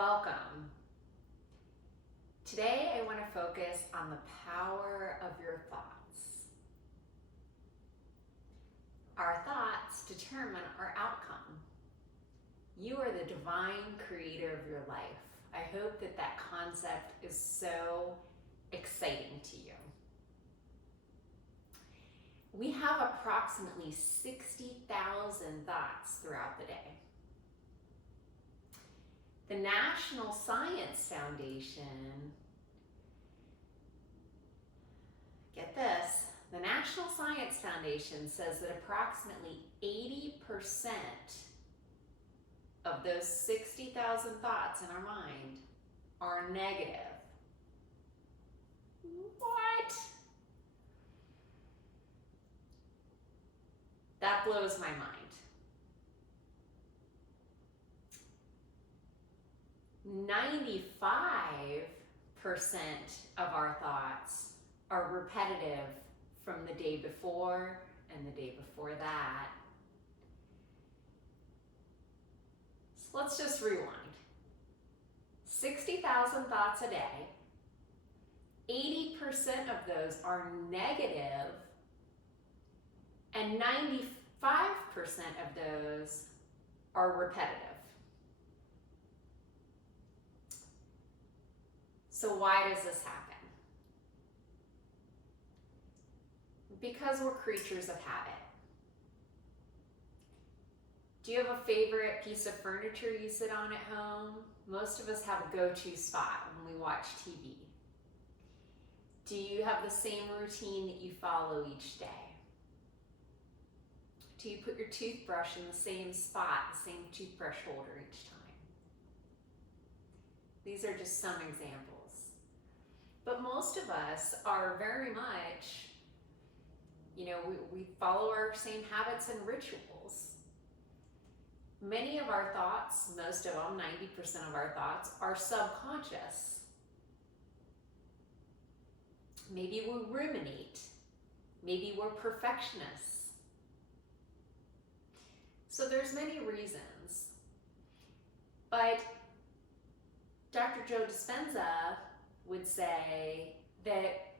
Welcome. Today I want to focus on the power of your thoughts. Our thoughts determine our outcome. You are the divine creator of your life. I hope that that concept is so exciting to you. We have approximately 60,000 thoughts throughout the day. The National Science Foundation, get this, the National Science Foundation says that approximately 80% of those 60,000 thoughts in our mind are negative. What? That blows my mind. 95% of our thoughts are repetitive from the day before and the day before that. So let's just rewind. 60,000 thoughts a day. 80% of those are negative, and 95% of those are repetitive. So why does this happen? Because we're creatures of habit. Do you have a favorite piece of furniture you sit on at home? Most of us have a go-to spot when we watch TV. Do you have the same routine that you follow each day? Do you put your toothbrush in the same spot, the same toothbrush holder each time? These are just some examples. But most of us are very much, we follow our same habits and rituals. Many of our thoughts, most of them, 90% of our thoughts, are subconscious. Maybe we ruminate. Maybe we're perfectionists. So there's many reasons. But Dr. Joe Dispenza would say that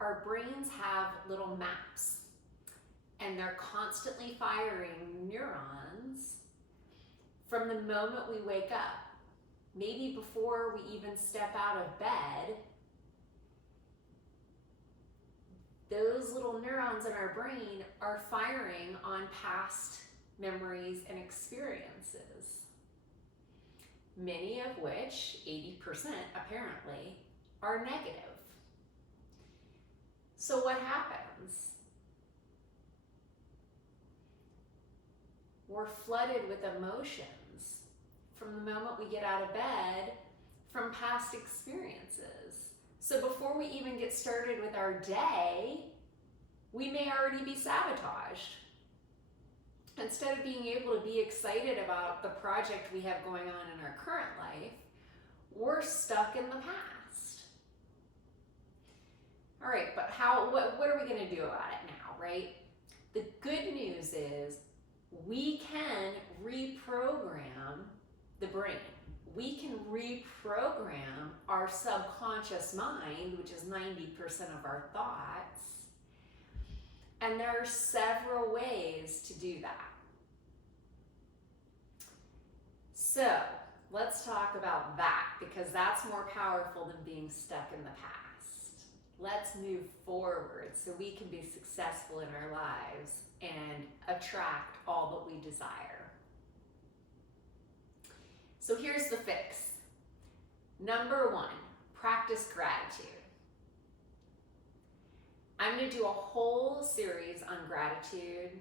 our brains have little maps, and they're constantly firing neurons from the moment we wake up. Maybe before we even step out of bed, those little neurons in our brain are firing on past memories and experiences, many of which, 80% apparently, are negative. So what happens? We're flooded with emotions from the moment we get out of bed from past experiences. So before we even get started with our day, we may already be sabotaged. Instead of being able to be excited about the project we have going on in our current life, we're stuck in the past. All right, but what are we going to do about it now, right? The good news is we can reprogram the brain. We can reprogram our subconscious mind, which is 90% of our thoughts. And there are several ways to do that. So let's talk about that, because that's more powerful than being stuck in the past. Let's move forward so we can be successful in our lives and attract all that we desire. So here's the fix. Number 1, practice gratitude. I'm going to do a whole series on gratitude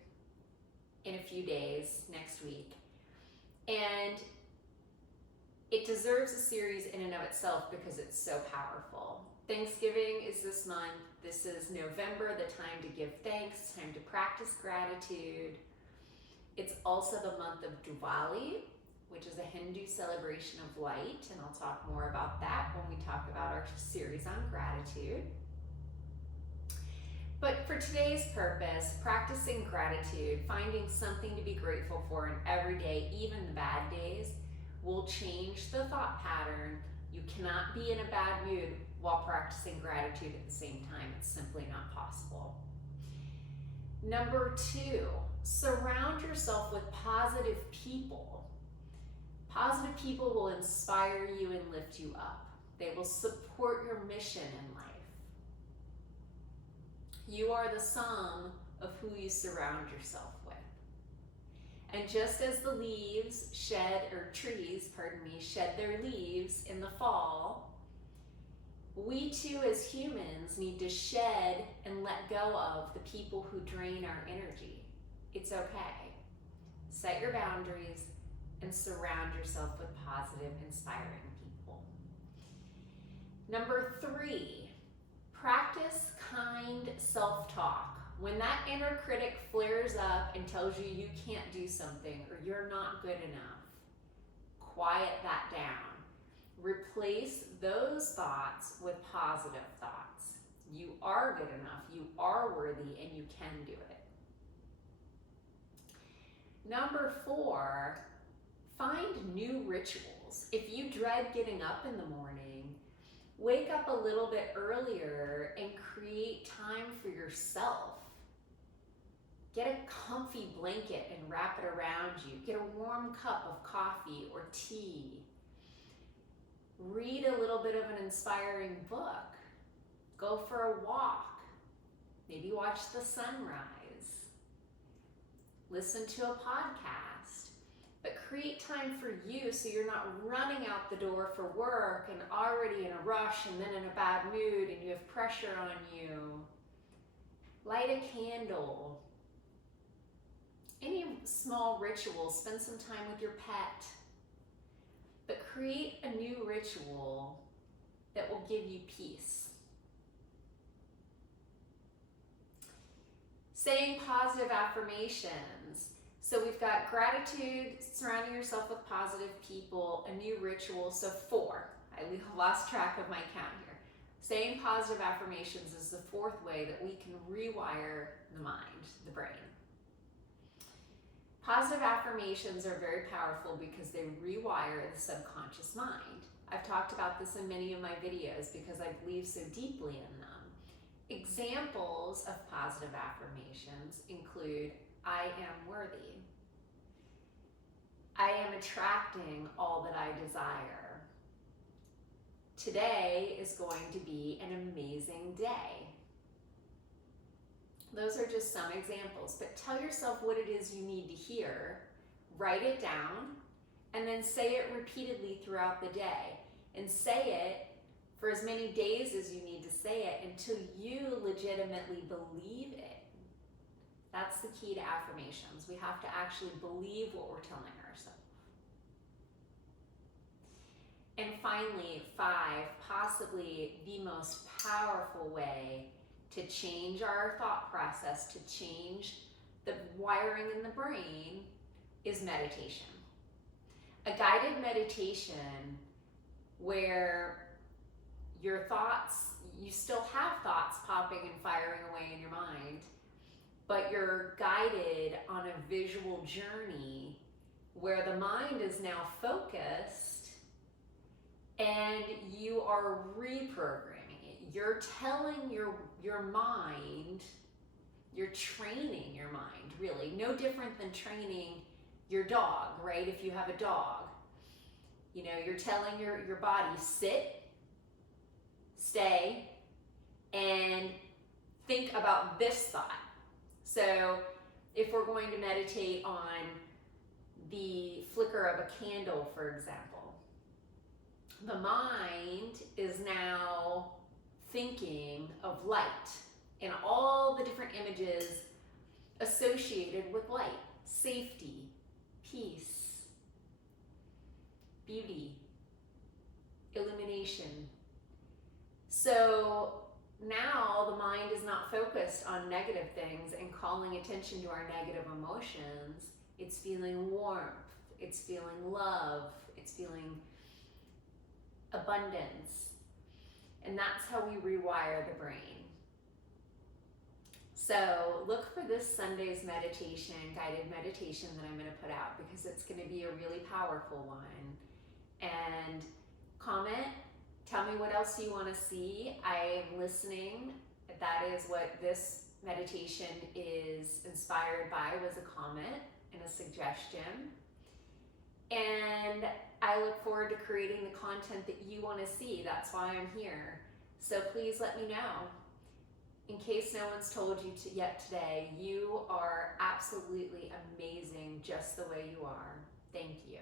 in a few days, next week. And it deserves a series in and of itself because it's so powerful. Thanksgiving is this month. This is November, the time to give thanks, time to practice gratitude. It's also the month of Diwali, which is a Hindu celebration of light, and I'll talk more about that when we talk about our series on gratitude. But for today's purpose, practicing gratitude, finding something to be grateful for in every day, even the bad days, will change the thought pattern. You cannot be in a bad mood while practicing gratitude at the same time. It's simply not possible. Number 2, surround yourself with positive people. Positive people will inspire you and lift you up. They will support your mission in life. You are the sum of who you surround yourself with. And just as the leaves trees shed their leaves in the fall, we too as humans need to shed and let go of the people who drain our energy. It's okay. Set your boundaries and surround yourself with positive, inspiring people. Number 3, practice kind self-talk. When that inner critic flares up and tells you you can't do something or you're not good enough, quiet that down. Replace those thoughts with positive thoughts. You are good enough, you are worthy, and you can do it. Number 4, find new rituals. If you dread getting up in the morning, wake up a little bit earlier and create time for yourself. Get a comfy blanket and wrap it around you. Get a warm cup of coffee or tea. Read a little bit of an inspiring book. Go for a walk. Maybe watch the sunrise. Listen to a podcast. But create time for you so you're not running out the door for work and already in a rush and then in a bad mood and you have pressure on you. Light a candle. Any small ritual, spend some time with your pet. But create a new ritual that will give you peace. Saying positive affirmations. So we've got gratitude, surrounding yourself with positive people, a new ritual. So 4. I lost track of my count here. Saying positive affirmations is the 4th way that we can rewire the mind, the brain. Positive affirmations are very powerful because they rewire the subconscious mind. I've talked about this in many of my videos because I believe so deeply in them. Examples of positive affirmations include, I am worthy. I am attracting all that I desire. Today is going to be an amazing day. Those are just some examples, but tell yourself what it is you need to hear, write it down, and then say it repeatedly throughout the day. And say it for as many days as you need to say it until you legitimately believe it. That's the key to affirmations. We have to actually believe what we're telling ourselves. And finally, 5, possibly the most powerful way to change our thought process, to change the wiring in the brain, is meditation. A guided meditation where your thoughts, you still have thoughts popping and firing away in your mind, but you're guided on a visual journey where the mind is now focused and you are reprogramming it. You're telling your mind, you're training your mind, really. No different than training your dog, right? If you have a dog, you know, you're telling your body, sit, stay, and think about this thought. So if we're going to meditate on the flicker of a candle, for example, the mind is now thinking of light and all the different images associated with light: safety, peace, beauty, illumination. So now the mind is not focused on negative things and calling attention to our negative emotions. It's feeling warmth, it's feeling love, it's feeling abundance. And that's how we rewire the brain. So look for this Sunday's meditation, guided meditation that I'm going to put out, because it's going to be a really powerful one. and comment. Tell me what else you want to see. I am listening. That is what this meditation is inspired by, was a comment and a suggestion. And I look forward to creating the content that you want to see. That's why I'm here. So please let me know. In case no one's told you yet today, you are absolutely amazing just the way you are. Thank you.